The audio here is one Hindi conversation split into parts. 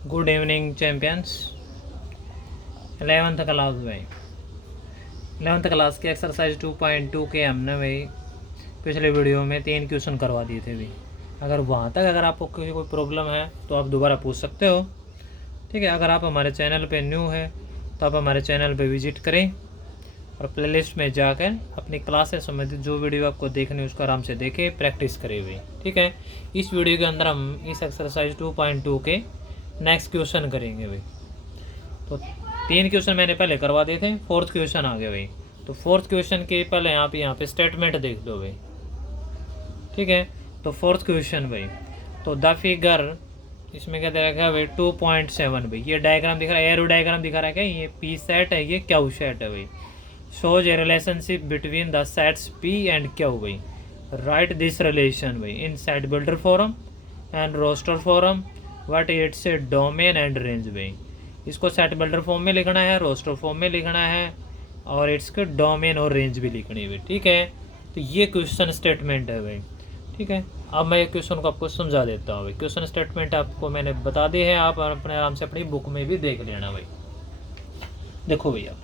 Good evening champions. 11th class भाई, 11th क्लास के एक्सरसाइज 2.2 के हमने भाई पिछले वीडियो में 3 क्वेश्चन करवा दिए थे भाई। अगर वहाँ तक अगर आपको कोई प्रॉब्लम है तो आप दोबारा पूछ सकते हो, ठीक है। अगर आप हमारे चैनल पे न्यू है तो आप हमारे चैनल पे विजिट करें और प्लेलिस्ट में जाकर अपनी क्लास से संबंधित जो वीडियो आपको देखनी है उसको आराम से देखें, प्रैक्टिस करें भाई, ठीक है। इस वीडियो के अंदर हम इस एक्सरसाइज 2.2 के नेक्स्ट क्वेश्चन करेंगे भाई। तो 3 क्वेश्चन मैंने पहले करवा दिए थे, 4th क्वेश्चन आ गया भाई। तो 4th क्वेश्चन के पहले आप यहाँ पे स्टेटमेंट देख लो भाई, ठीक है। तो 4th क्वेश्चन भाई, तो द फिगर इसमें क्या दे रखा है भाई 2.7 भाई। ये डायग्राम दिख रहा है, एरो डायग्राम दिखा रहा है क्या, ये पी सेट है, ये क्यू सेट है भाई। Shows a relationship between the sets P and Q भाई। राइट दिस रिलेशन भाई in set builder form and roster form, what it's a domain and range भाई। इसको सेट बिल्डर फॉर्म में लिखना है, रोस्टर फॉर्म में लिखना है और इसके डोमेन और रेंज भी लिखनी है भाई, ठीक है। तो ये क्वेश्चन स्टेटमेंट है भाई, ठीक है। अब मैं क्वेश्चन को आपको समझा देता हूँ भाई। क्वेश्चन स्टेटमेंट आपको मैंने बता दी है, आप अपने आराम से अपनी बुक में भी देख लेना भाई। देखो भैया,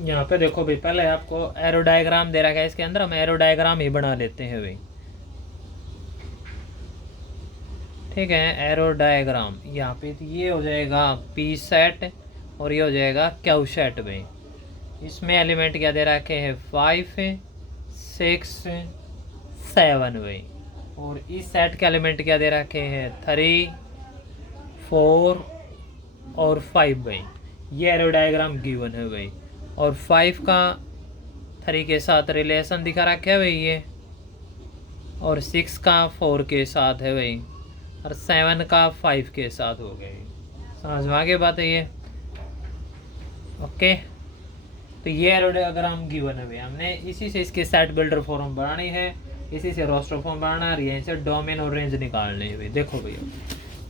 यहाँ पे देखो भाई, पहले आपको एरो डायग्राम दे रखा है, इसके अंदर हम एरो डायग्राम ही बना लेते हैं भाई, ठीक है। एरो डायग्राम यहाँ पे तो ये हो जाएगा पी सेट और ये हो जाएगा क्यू सेट भाई। इसमें एलिमेंट क्या दे रखे हैं 5 6 7 भाई, और इस सेट के एलिमेंट क्या दे रखे हैं 3 4 और 5 भाई। ये एरो डायग्राम गिवन है भाई, और 5 का 3 के साथ रिलेशन दिखा रखा है भाई ये, और 6 का 4 के साथ है भाई, और 7 का 5 के साथ हो गए। समझ में आ गई बात है ये, ओके। तो ये एरो डायग्राम गिवन है भाई, हमने इसी से इसके सेट बिल्डर फॉर्म बनानी है, इसी से रोस्टर फॉर्म बनाना है, यहीं से डोमेन और रेंज निकालनी है भाई। देखो भैया,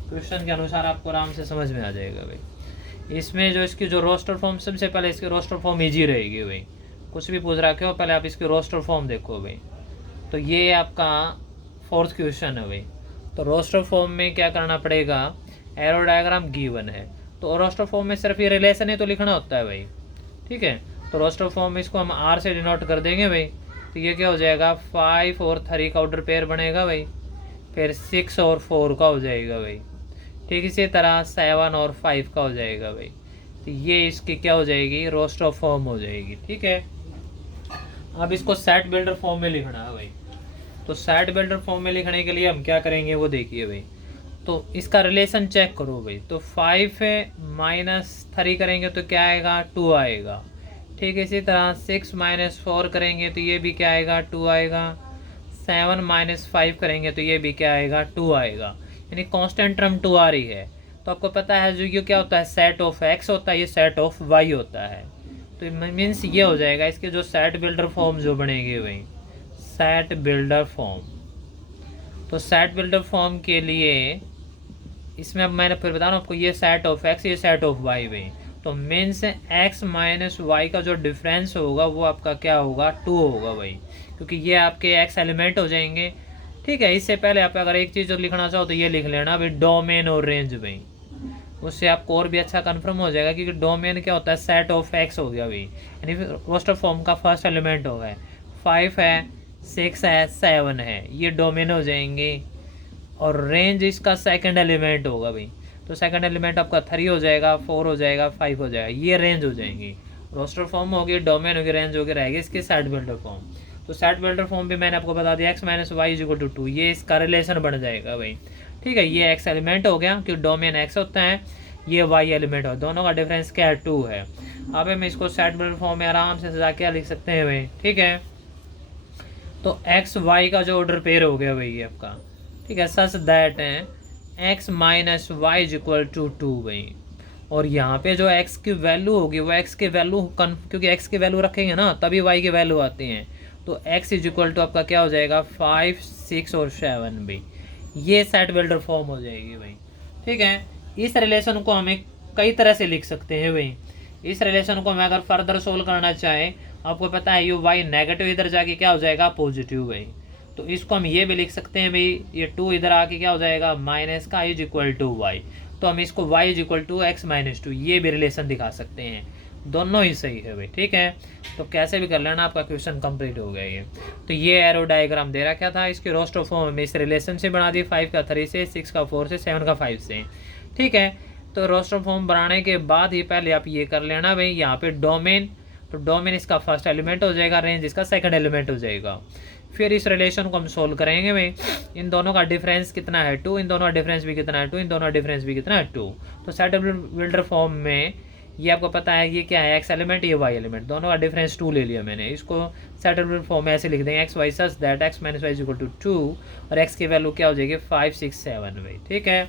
क्वेश्चन के अनुसार आपको आराम से समझ में आ जाएगा भाई। इसमें जो इसकी जो रोस्टर फॉर्म, सबसे पहले इसकी रोस्टर फॉर्म ईजी रहेगी भाई। कुछ भी पूछ रखे हो पहले आप इसकी रोस्टर फॉर्म देखो भाई। तो ये आपका 4th क्वेश्चन है भाई। तो रोस्टर फॉर्म में क्या करना पड़ेगा, एरो डायग्राम गिवन है तो रोस्टर फॉर्म में सिर्फ ये रिलेशन ही तो लिखना होता है भाई, ठीक है। तो रोस्टर फॉर्म में इसको हम आर से डिनोट कर देंगे भाई। तो ये क्या हो जाएगा 5 और 3 का आउटर पेयर बनेगा भाई, फिर 6 और 4 का हो जाएगा भाई, ठीक। इसी तरह 7 और 5 का हो जाएगा भाई। तो ये इसकी क्या हो जाएगी, रोस्टर फॉर्म हो जाएगी, ठीक है। अब इसको सेट बिल्डर फॉर्म में लिखना है भाई। तो सेट बिल्डर फॉर्म में लिखने के लिए हम क्या करेंगे वो देखिए भाई। तो इसका रिलेशन चेक करो भाई। तो 5 माइनस 3 करेंगे तो क्या आएगा 2 आएगा, ठीक। इसी तरह 6 माइनस 4 करेंगे तो ये भी क्या आएगा 2 आएगा। 7 माइनस 5 करेंगे तो ये भी क्या आएगा 2 आएगा, यानी कांस्टेंट टर्म 2 आ रही है। तो आपको पता है जो ये क्या होता है सेट ऑफ एक्स होता है, ये सेट ऑफ वाई होता है। तो मीन्स ये हो जाएगा इसके जो सेट बिल्डर फॉर्म जो बनेंगे भाई, सेट बिल्डर फॉर्म। तो सेट बिल्डर फॉर्म के लिए इसमें अब मैंने फिर बता रहा हूँ आपको, ये सेट ऑफ एक्स, ये सेट ऑफ वाई भाई। तो मीन्स एक्स माइनस वाई का जो डिफरेंस होगा वो आपका क्या होगा 2 होगा भाई, क्योंकि ये आपके एक्स एलिमेंट हो जाएंगे, ठीक है। इससे पहले आप अगर एक चीज़ जो लिखना चाहो तो ये लिख लेना भाई डोमेन और रेंज भाई, उससे आपको और भी अच्छा कन्फर्म हो जाएगा। क्योंकि डोमेन क्या होता है सेट ऑफ एक्स हो गया भाई, यानी रोस्टर फॉर्म का फर्स्ट एलिमेंट हो गया 5 है 6 है 7 है, ये डोमेन हो जाएंगे। और रेंज इसका सेकंड एलिमेंट होगा भाई। तो सेकंड एलिमेंट आपका 3 हो जाएगा, 4 हो जाएगा, 5 हो जाएगा, ये रेंज हो जाएंगी। रोस्टर फॉर्म होगी, डोमेन होगी, रेंज होगी, रहेगी इसके सेट बिल्डर फॉर्म। तो सेट बिल्डर फॉर्म भी मैंने आपको बता दिया x minus y is equal to 2, ये इसका रिलेशन बन जाएगा भाई, ठीक है। ये एक्स एलिमेंट हो गया क्योंकि डोमेन एक्स होता है, ये वाई एलिमेंट हो, दोनों का डिफरेंस क्या है 2 है। अब हम इसको सेट बिल्डर फॉर्म में आराम से सजा के लिख सकते हैं भाई, ठीक है। तो एक्स वाई का जो ऑर्डर पेयर हो गया भाई ये आपका, ठीक है, such that x minus y is equal to 2 भाई। और यहाँ पे जो एक्स की वैल्यू होगी वो एक्स की वैल्यू क्योंकि एक्स की वैल्यू रखेंगे ना तभी वाई की वैल्यू आती हैं। तो एक्स इज इक्वल टू आपका क्या हो जाएगा 5 6 और 7 भाई, ये सेट बिल्डर फॉर्म हो जाएगी भाई, ठीक है। इस रिलेशन को हमें कई तरह से लिख सकते हैं भाई। इस रिलेशन को हमें अगर फर्दर सोल्व करना चाहें, आपको पता है यू वाई नेगेटिव इधर जाके क्या हो जाएगा पॉजिटिव भाई। तो इसको हम ये भी लिख सकते हैं भाई, ये 2 इधर आके क्या हो जाएगा माइनस का इज इक्वल टू वाई, तो हम इसको y is equal to x minus 2 ये भी रिलेशन दिखा सकते हैं, दोनों ही सही है भाई। ठीक है, तो कैसे भी कर लेना, आपका क्वेश्चन कंप्लीट हो गया ये। तो ये एरो डायग्राम दे रखा था, इसके रोस्टर फॉर्म में इस रिलेशन से बना दी, 5 का 3 से, 6 का 4 से, 7 का 5 से। ठीक है, तो रोस्टर फॉर्म बनाने के बाद ही पहले आप ये कर लेना भाई, यहाँ पे डोमेन, तो डोमेन इसका फर्स्ट एलिमेंट हो जाएगा, रेंज इसका सेकंड एलिमेंट हो जाएगा। फिर इस रिलेशन को हम सोल्व करेंगे भाई, इन दोनों का डिफरेंस कितना है 2, इन दोनों का डिफरेंस भी कितना है 2, इन दोनों का डिफरेंस भी कितना है 2। तो सेट बिल्डर फॉर्म में ये आपको पता है ये क्या है, एक्स एलिमेंट ये वाई एलिमेंट, दोनों का डिफरेंस 2 ले लिया मैंने। इसको सेट बिल्डर फॉर्म में ऐसे लिख देंगे x y such that x minus y is equal to 2 और एक्स की वैल्यू क्या हो जाएगी 5 6 7 भाई। ठीक है,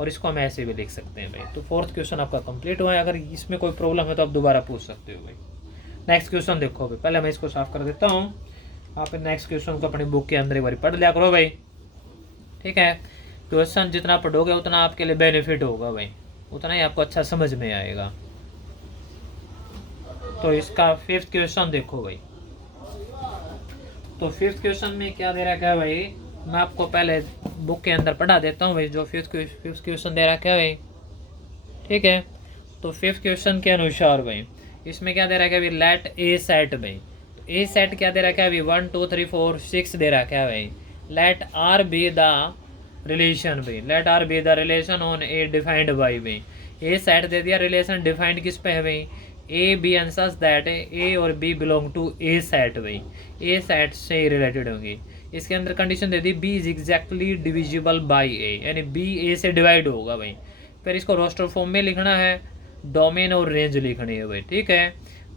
और इसको हम ऐसे भी लिख सकते हैं भाई। तो फोर्थ क्वेश्चन आपका कंप्लीट हुआ है, अगर इसमें कोई प्रॉब्लम है तो आप दोबारा पूछ सकते हो भाई। नेक्स्ट क्वेश्चन देखो भाई, पहले मैं इसको साफ कर देता हूँ, आप नेक्स्ट क्वेश्चन को अपनी बुक के अंदर एक बार पढ़ लिया करो भाई। ठीक है, क्वेश्चन जितना पढ़ोगे उतना आपके लिए बेनिफिट होगा भाई, उतना ही आपको अच्छा समझ में आएगा। तो इसका फिफ्थ क्वेश्चन देखो भाई, तो फिफ्थ क्वेश्चन में क्या दे रखा है भाई, मैं आपको पहले बुक के अंदर पढ़ा देता हूँ भाई जो फिफ्थ क्वेश्चन दे रखा है भाई। ठीक है, तो फिफ्थ क्वेश्चन के अनुसार भाई इसमें क्या दे रखा है भाई, लेट ए सेट भाई, ए सेट क्या दे रखा है अभी 1 2 3 4 6 दे रखा है भाई। Let R be the relation भाई, let R be the relation on A defined by भाई। ए सेट दे दिया, रिलेशन डिफाइंड किस पे है भाई, A B and such that A और B belong to A set भाई, ए सेट से रिलेटेड होंगी। इसके अंदर कंडीशन दे दी B is exactly divisible by A, यानी बी ए से डिवाइड होगा भाई। फिर इसको रोस्टर फॉर्म में लिखना है, डोमेन और रेंज लिखनी है भाई। ठीक है,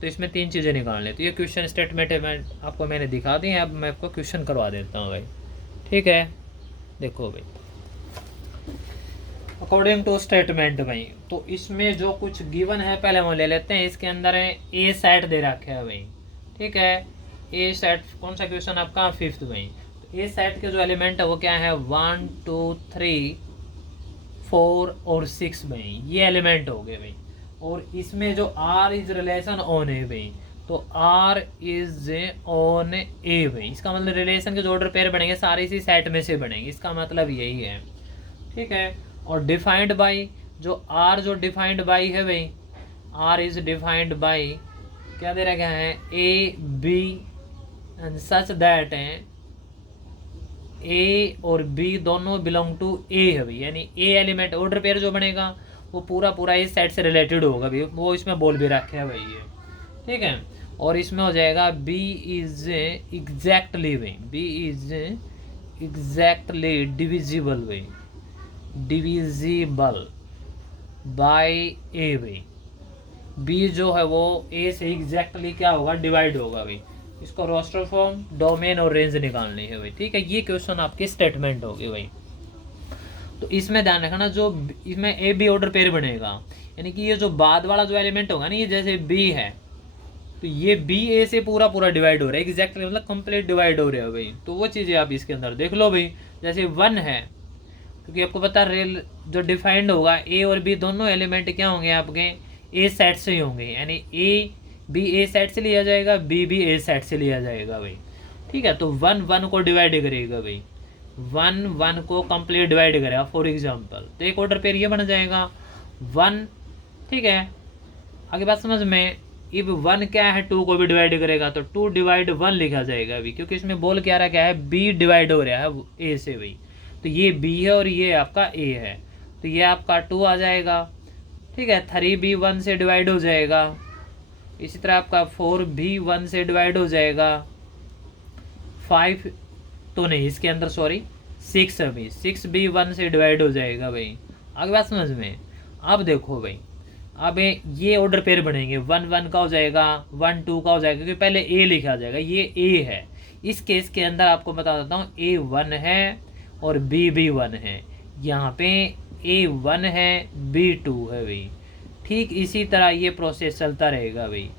तो इसमें 3 चीज़ें निकालनी है। तो ये क्वेश्चन स्टेटमेंट है, मैं आपको मैंने दिखा दी है, अब मैं आपको क्वेश्चन करवा देता हूँ भाई। ठीक है, देखो भाई अकॉर्डिंग टू स्टेटमेंट भाई, तो इसमें जो कुछ गिवन है पहले वो ले लेते हैं। इसके अंदर है ए सेट दे रखे है भाई। ठीक है, ए सेट कौन सा क्वेश्चन आपका फिफ्थ भाई। तो ए सेट के जो एलिमेंट है वो क्या है 1 2 3 4 और 6 भाई, ये एलिमेंट हो गए भाई। और इसमें जो आर इज रिलेशन ऑन है भाई, तो आर इज ऑन ए भाई, इसका मतलब रिलेशन के जो ऑर्डर पेयर बनेंगे सारे इसी सेट में से बनेंगे, इसका मतलब यही है। ठीक है, और डिफाइंड बाई, जो आर जो डिफाइंड बाई है भाई, आर इज डिफाइंड बाई क्या दे रखा है A B and such that है ए और बी दोनों बिलोंग टू ए है भाई, यानी ए एलिमेंट ऑर्डर पेयर जो बनेगा वो पूरा पूरा इस सेट से रिलेटेड होगा भाई, वो इसमें बोल भी रखे है भाई ये। ठीक है, और इसमें हो जाएगा बी इज एग्जैक्टली भाई, बी इज एग्जैक्टली डिविजिबल भाई, डिविजिबल बाय ए भाई। बी जो है वो ए से एग्जैक्टली क्या होगा डिवाइड होगा भाई। इसको रोस्टर फॉर्म, डोमेन और रेंज निकालनी है भाई। ठीक है, ये क्वेश्चन आपकी स्टेटमेंट होगी भाई। तो इसमें ध्यान रखना, जो इसमें ए बी ऑर्डर पेयर बनेगा, यानी कि ये जो बाद वाला जो एलिमेंट होगा ना, ये जैसे बी है तो ये बी ए से पूरा पूरा डिवाइड हो रहा है, एग्जैक्टली मतलब कंप्लीट डिवाइड हो रहा है भाई। तो वो चीज़ें आप इसके अंदर देख लो भाई। जैसे 1 है, क्योंकि आपको पता है रेल जो डिफाइंड होगा ए और बी दोनों एलिमेंट क्या होंगे आपके ए सेट से ही होंगे, यानी ए बी ए सेट से लिया जाएगा, बी भी ए सेट से लिया जाएगा भाई। ठीक है, तो 1 1 को डिवाइड करेगा भाई, 1 1 को कंप्लीट डिवाइड करेगा फॉर एग्जांपल, तो एक ऑर्डर पेयर ये बन जाएगा 1। ठीक है, आगे बात समझ में। इब 1 क्या है 2 को भी डिवाइड करेगा, तो 2 डिवाइड 1 लिखा जाएगा अभी, क्योंकि इसमें बोल क्या रहा क्या है बी डिवाइड हो रहा है ए से भाई। तो ये बी है और ये आपका ए है, तो ये आपका 2 आ जाएगा। ठीक है, 3 भी 1 से डिवाइड हो जाएगा, इसी तरह आपका 4 भी 1 से डिवाइड हो जाएगा, 5 तो नहीं इसके अंदर सॉरी 6 अभी 6 भी 1 से डिवाइड हो जाएगा भाई। आगे बात समझ में। अब देखो भाई, अब ये ऑर्डर पेयर बनेंगे, 1 1 का हो जाएगा, 1 2 का हो जाएगा, क्योंकि पहले ए लिखा जाएगा, ये ए है। इस केस के अंदर आपको बता देता हूँ ए 1 है और बी भी 1 है, यहाँ पे ए 1 है बी 2 है भाई। ठीक इसी तरह ये प्रोसेस चलता रहेगा भाई,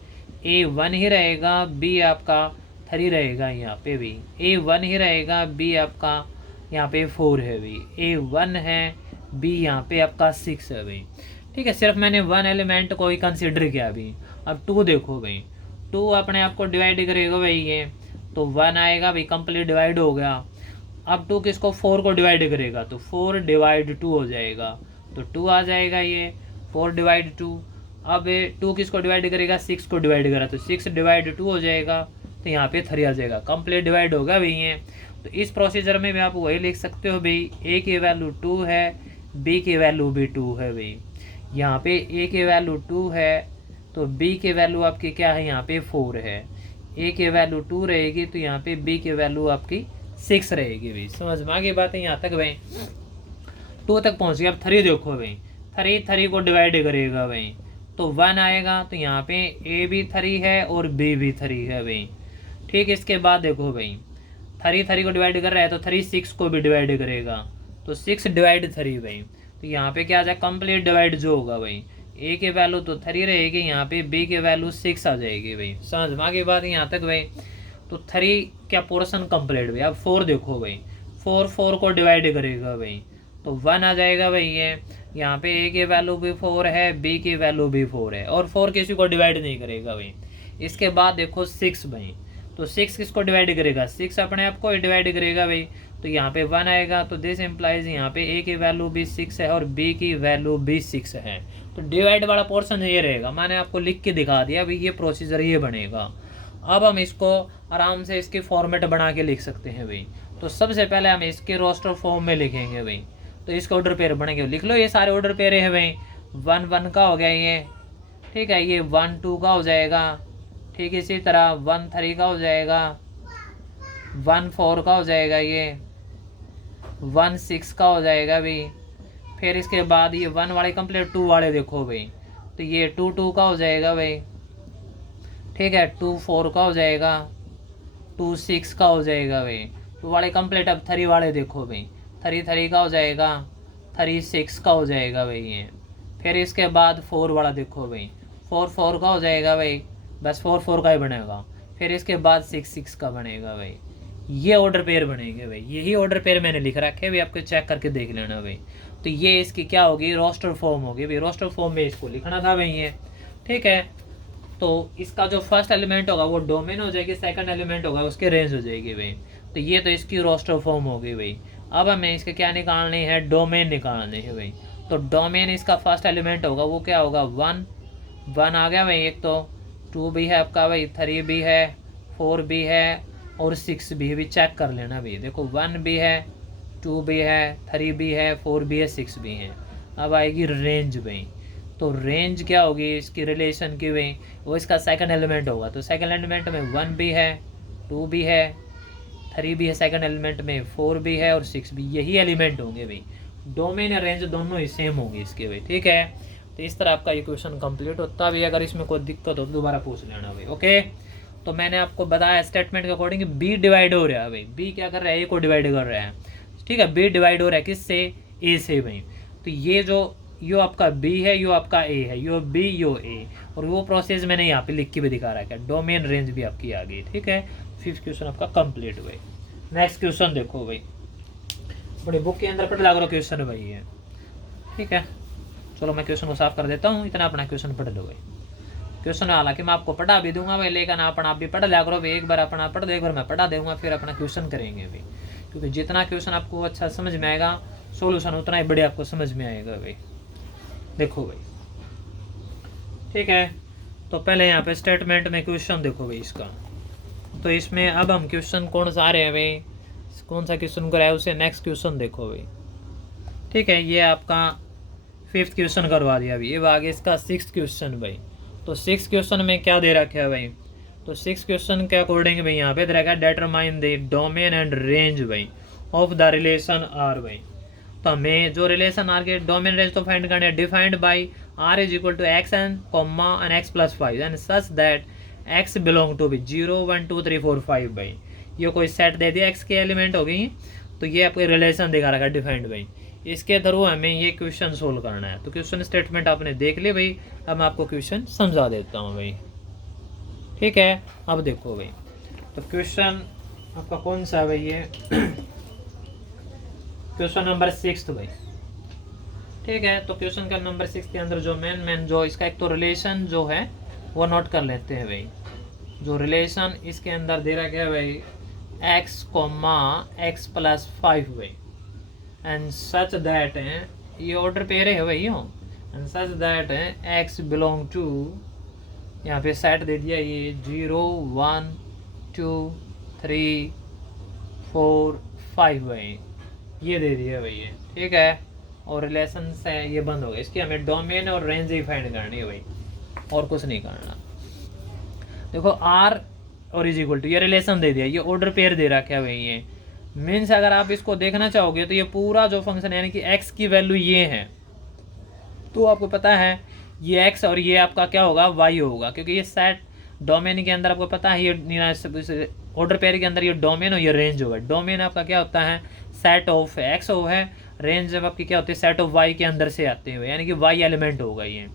ए 1 ही रहेगा, बी आपका 3 रहेगा, यहाँ पे भी ए 1 ही रहेगा, बी आपका यहाँ पे 4 है भाई, ए 1 है, बी यहाँ पे आपका 6 है भाई। ठीक है, सिर्फ मैंने 1 एलिमेंट को ही कंसिडर किया अभी। अब 2 देखो भाई, 2 अपने आप को डिवाइड करेगा भाई, ये तो 1 आएगा भाई, कंप्लीट डिवाइड हो गया। अब 2 किसको 4 को डिवाइड करेगा तो 4 डिवाइड 2 हो जाएगा, तो 2 आ जाएगा ये 4 डिवाइड 2। अब 2 किसको डिवाइड करेगा 6 को डिवाइड करा तो 6 डिवाइड 2 हो जाएगा, तो यहाँ पे 3 आ जाएगा, कंप्लीट डिवाइड होगा भाई ये। तो इस प्रोसीजर में भी आप वही लिख सकते हो भाई, ए की वैल्यू 2 है, बी की वैल्यू भी 2 है भाई। यहाँ पे ए की वैल्यू 2 है तो बी की वैल्यू आपकी क्या है यहाँ पे 4 है, ए की वैल्यू 2 रहेगी तो यहाँ पे बी की वैल्यू आपकी 6 रहेगी भाई। समझ में आ गई बात है यहाँ तक भाई, 2 तक पहुँच गया। अब 3 देखो भाई, 3 को डिवाइड करेगा भाई तो 1 आएगा, तो यहाँ पे ए भी 3 है और बी भी 3 है भाई। ठीक, इसके बाद देखो भाई 3 को डिवाइड कर रहा है तो 3 6 को भी डिवाइड करेगा तो 6 डिवाइड 3 भाई। तो यहाँ पे क्या आ जाए कंप्लीट डिवाइड जो होगा भाई, ए की वैल्यू तो 3 रहेगी, यहाँ पे बी की वैल्यू 6 आ जाएगी भाई। समझ में आ गई बात यहाँ तक भाई। तो 3 क्या पोर्शन कंप्लीट भाई। अब 4 देखो भाई, 4 को डिवाइड करेगा भाई तो 1 आ जाएगा भाई ये। यहाँ पे ए की वैल्यू भी 4 है, बी की वैल्यू भी 4 है और 4 किसी को डिवाइड नहीं करेगा भाई। इसके बाद देखो 6 भाई, तो 6 किसको डिवाइड करेगा 6 अपने आप को ही डिवाइड करेगा भाई। तो यहाँ पे 1 आएगा, तो दिस इम्प्लाइज यहाँ पे ए की वैल्यू भी 6 है और बी की वैल्यू भी 6 है। तो डिवाइड वाला पोर्शन ये रहेगा, मैंने आपको लिख के दिखा दिया भाई, ये प्रोसीजर ये बनेगा। अब हम इसको आराम से इसकी फॉर्मेट बना के लिख सकते हैं भाई। तो सबसे पहले हम इसके रोस्टर फॉर्म में लिखेंगे भाई, तो इसके ऑर्डर पेयर बनेंगे, लिख लो ये सारे ऑर्डर पेयर है भाई। 1 1 का हो गया ये, ठीक है, ये 1 2 का हो जाएगा, ठीक, इसी तरह 1 3 का हो जाएगा, 1 4 का हो जाएगा, ये 1 6 का हो जाएगा भाई। फिर इसके बाद ये 1 वाले कंप्लीट 2 वाले देखो भाई, तो ये 2 2 का हो जाएगा भाई, ठीक है, 2 4 का हो जाएगा, 2 6 का हो जाएगा भाई। 2 वाले कंप्लीट। अब 3 वाले देखो भाई, 3 3 का हो जाएगा, 3 6 का हो जाएगा भाई ये। फिर इसके बाद 4 वाला देखो भाई, 4 4 का हो जाएगा भाई, बस 4 4 का ही बनेगा। फिर इसके बाद 6 6 का बनेगा भाई। ये ऑर्डर पेयर बनेंगे भाई, यही ऑर्डर पेयर मैंने लिख रखे भाई, आपको चेक करके देख लेना भाई। तो ये इसकी क्या होगी रोस्टर फॉर्म होगी भाई, रोस्टर फॉर्म में इसको लिखना था भाई ये, ठीक है। तो इसका जो फर्स्ट एलिमेंट होगा वो डोमेन हो जाएगी, सेकंड एलिमेंट होगा उसके रेंज हो जाएगी भाई। तो ये तो इसकी रोस्टर फॉर्म होगी भाई। अब हमें इसके क्या निकालनी है, डोमेन निकालनी है भाई। तो डोमेन इसका फर्स्ट एलिमेंट होगा वो क्या होगा 1 1 आ गया भाई एक, तो 2 भी है आपका भाई, 3 भी है, 4 भी है और 6 भी चेक कर लेना भाई। देखो 1 भी है, 2 भी है, 3 भी है, 4 भी है, 6 भी है। अब आएगी रेंज भाई। तो रेंज क्या होगी इसकी रिलेशन की भाई, वो इसका सेकंड एलिमेंट होगा। तो सेकंड एलिमेंट में 1 भी है, 2 भी है, 3 भी है, सेकंड एलिमेंट में 4 भी है और 6 भी, यही एलिमेंट होंगे भाई। डोमेन या रेंज दोनों ही सेम होंगे इसके भाई, ठीक है। तो इस तरह आपका इक्वेशन कंप्लीट होता भी, अगर इसमें कोई दिक्कत हो तो दोबारा पूछ लेना भाई, ओके। तो मैंने आपको बताया स्टेटमेंट के अकॉर्डिंग बी डिवाइड हो रहा है भाई, बी क्या कर रहा है ए को डिवाइड कर रहा है, ठीक है। बी डिवाइड हो रहा है किससे, ए से भाई। तो ये जो यो आपका बी है, यो आपका ए है, यो बी यो ए, और वो प्रोसेस मैंने यहाँ पे लिख के भी दिखा रहा है, डोमेन रेंज भी आपकी आ गई, ठीक है। 5th क्वेश्चन आपका कंप्लीट हुआ। नेक्स्ट क्वेश्चन देखो भाई, बड़ी बुक के अंदर पढ़ लग रहा क्वेश्चन है भाई ये, ठीक है। चलो मैं क्वेश्चन को साफ कर देता हूँ, इतना अपना क्वेश्चन पढ़ लो भाई। क्वेश्चन हालांकि मैं आपको पढ़ा भी दूंगा भाई, लेकिन आप भी पढ़ लिया करो भाई। एक बार अपना पढ़ दो, एक बार मैं पढ़ा दूंगा, फिर अपना क्वेश्चन करेंगे भाई, क्योंकि जितना क्वेश्चन आपको अच्छा समझ में आएगा सोल्यूशन उतना ही बढ़िया आपको समझ में आएगा भाई। देखो भाई, ठीक है। तो पहले यहाँ पे स्टेटमेंट में क्वेश्चन देखो भाई इसका। तो इसमें अब हम क्वेश्चन कौन सा आ रहे हैं भाई, कौन सा क्वेश्चन कराया उसे नेक्स्ट क्वेश्चन देखो भाई, ठीक है। ये आपका 5th क्वेश्चन करवा दिया भाई। अब आगे इसका 6th क्वेश्चन भाई। तो 6th क्वेश्चन में क्या दे रखा है भाई, तो 6th क्वेश्चन के अकॉर्डिंग भाई यहाँ पे दे रखा है determine the domain and range भाई ऑफ द रिलेशन आर भाई। तो हमें जो रिलेशन आर के डोमेन रेंज तो फाइंड करने हैं, defined by R is equal to x n comma n x plus 5 and such that x belong to भी 0 1 2 3 4 5 भाई। ये कोई सेट दे दिया एक्स के एलिमेंट हो गई, तो ये आपको रिलेशन दिखा रखा है डिफाइंड भाई। इसके थ्रू हमें ये क्वेश्चन सोल्व करना है। तो क्वेश्चन स्टेटमेंट आपने देख लिया भाई, अब मैं आपको क्वेश्चन समझा देता हूँ भाई, ठीक है। अब देखो भाई, तो क्वेश्चन आपका कौन सा है भाई, ये क्वेश्चन नंबर 6 भाई, ठीक है। तो क्वेश्चन का नंबर 6 के अंदर जो मेन जो इसका एक तो रिलेशन जो है वो नोट कर लेते हैं भाई। जो रिलेशन इसके अंदर दे रखा है भाई, x कॉमा x प्लस 5 भाई, एंड सच दैट ये ऑर्डर पेयर है भाई, and such that x belong to, यहाँ पे सेट दे दिया ये 0 1 2 3 4 5 भाई, ये दे दिया भाई ये, ठीक है। और रिलेशन से ये बंद हो गया, इसकी हमें डोमेन और रेंज ही फाइंड करनी है भाई, और कुछ नहीं करना। देखो आर और इज इक्वल टू, ये रिलेशन दे दिया, ये ऑर्डर पेयर दे रखा है भाई, ये मीन्स अगर आप इसको देखना चाहोगे तो ये पूरा जो फंक्शन है यानी कि एक्स की वैल्यू ये है, तो आपको पता है ये एक्स और ये आपका क्या होगा, वाई होगा, क्योंकि ये सेट डोमेन के अंदर आपको पता है ये ऑर्डर पेयर के अंदर ये डोमेन और ये रेंज होगा। डोमेन आपका क्या होता है, सेट ऑफ एक्स हो है, रेंज जब आपकी क्या होती है, सेट ऑफ वाई के अंदर से आते हुए, यानी कि वाई एलिमेंट होगा ये।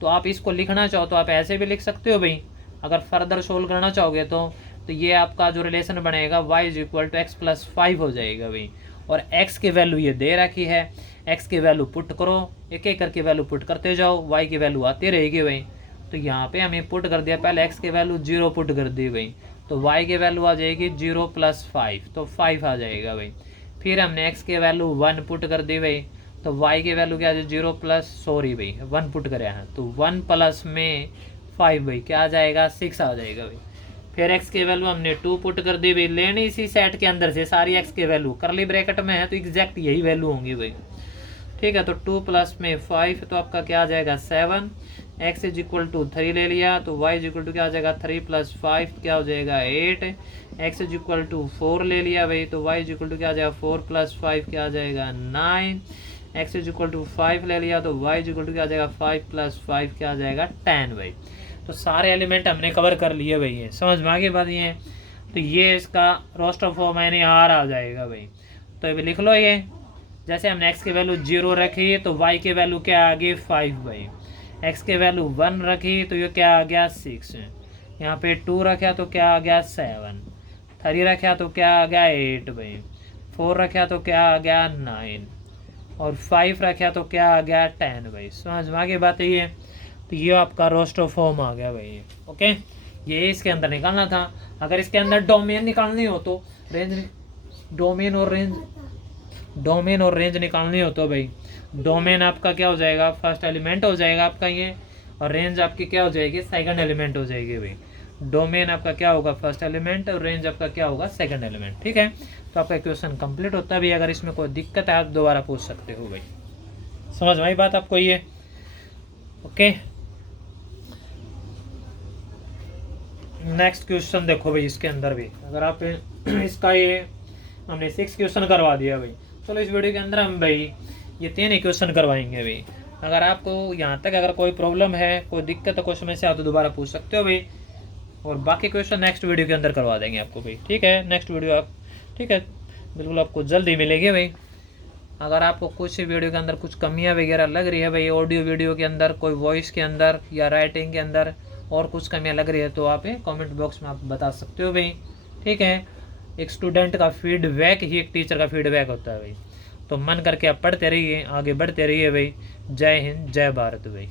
तो आप इसको लिखना चाहो तो आप ऐसे भी लिख सकते हो भाई, अगर फर्दर सोल्व करना चाहोगे तो ये आपका जो रिलेशन बनेगा y is equal to x plus 5 हो जाएगा भाई, और x की वैल्यू ये दे रखी है, x की वैल्यू पुट करो, एक एक करके वैल्यू पुट करते जाओ, y की वैल्यू आती रहेगी भाई। तो यहाँ पे हमें पुट कर दिया, पहले x की वैल्यू 0 पुट कर दी भाई, तो y की वैल्यू आ जाएगी 0 प्लस 5, तो 5 आ जाएगा भाई। फिर हमने x की वैल्यू 1 पुट कर दी भाई, तो y की वैल्यू क्या आ जाएगी 0 प्लस, सॉरी भाई 1 पुट कराया है, तो 1 प्लस में 5 भाई क्या आ जाएगा, 6 आ जाएगा भाई। फिर x की वैल्यू हमने 2 पुट कर दी भाई, लेनी इसी सेट के अंदर से सारी x की वैल्यू, करली ब्रैकेट में है तो एग्जैक्ट यही वैल्यू होंगी भाई, ठीक है। तो 2 प्लस में 5 तो आपका क्या आ जाएगा 7, x इज इक्वल टू 3 ले लिया, तो y इज इक्वल टू क्या आ जाएगा 3 प्लस 5 क्या हो जाएगा 8, x इज इक्वल टू 4 ले लिया भाई, तो y इज इक्वल टू क्या आ जाएगा 4 प्लस 5 क्या आ जाएगा 9, x इज इक्वल टू 5 ले लिया, तो y इज इक्वल टू क्या आ जाएगा 5 प्लस 5 क्या आ जाएगा 10 भाई। तो सारे एलिमेंट हमने कवर कर लिए भाई, ये समझ में आगे बात ये। तो ये इसका रोस्टर फॉर्म यानी आर आ जाएगा भाई, तो अभी लिख लो ये, जैसे हमने x की वैल्यू 0 रखी तो y की वैल्यू क्या आ गई 5 भाई, x की वैल्यू 1 रखी तो ये क्या आ गया 6, यहाँ पे 2 रखा तो क्या आ गया 7, 3 रखा तो क्या आ गया 8 भाई, 4 रखा तो क्या आ गया 9, और 5 रखा तो क्या आ गया 10 भाई। समझ में आगे बात ये। तो ये आपका रोस्टर फॉर्म आ गया भाई, ओके। ये इसके अंदर निकालना था। अगर इसके अंदर डोमेन निकालनी हो तो रेंज, डोमेन और रेंज निकालनी हो तो भाई, डोमेन आपका क्या हो जाएगा, फर्स्ट एलिमेंट हो जाएगा आपका ये, और रेंज आपकी क्या हो जाएगी, सेकंड एलिमेंट हो जाएगी भाई। डोमेन आपका क्या होगा, फर्स्ट एलिमेंट, और रेंज आपका क्या होगा, सेकंड एलिमेंट, ठीक है। तो आपका क्वेश्चन कंप्लीट होता है भाई। अगर इसमें कोई दिक्कत है आप दोबारा पूछ सकते हो भाई। समझ में आई बात आपको ये, ओके। नेक्स्ट क्वेश्चन देखो भाई, इसके अंदर भी अगर आप इसका ये हमने 6 क्वेश्चन करवा दिया भाई, चलो इस वीडियो के अंदर हम भाई ये 3 ही क्वेश्चन करवाएंगे भाई। अगर आपको यहाँ तक अगर कोई प्रॉब्लम है, कोई दिक्कत है क्वेश्चन में से, आप तो दोबारा पूछ सकते हो भाई, और बाकी क्वेश्चन नेक्स्ट वीडियो के अंदर करवा देंगे आपको भाई, ठीक है। नेक्स्ट वीडियो आप, ठीक है, बिल्कुल आपको जल्दी मिलेगी भाई। अगर आपको कुछ वीडियो के अंदर कुछ कमियाँ वगैरह लग रही है भाई, ऑडियो वीडियो के अंदर, कोई वॉइस के अंदर या राइटिंग के अंदर और कुछ कमियाँ लग रही है, तो आप कमेंट बॉक्स में आप बता सकते हो भाई, ठीक है। एक स्टूडेंट का फीडबैक ही एक टीचर का फीडबैक होता है भाई। तो मन करके आप पढ़ते रहिए, आगे बढ़ते रहिए भाई। जय हिंद, जय भारत भाई।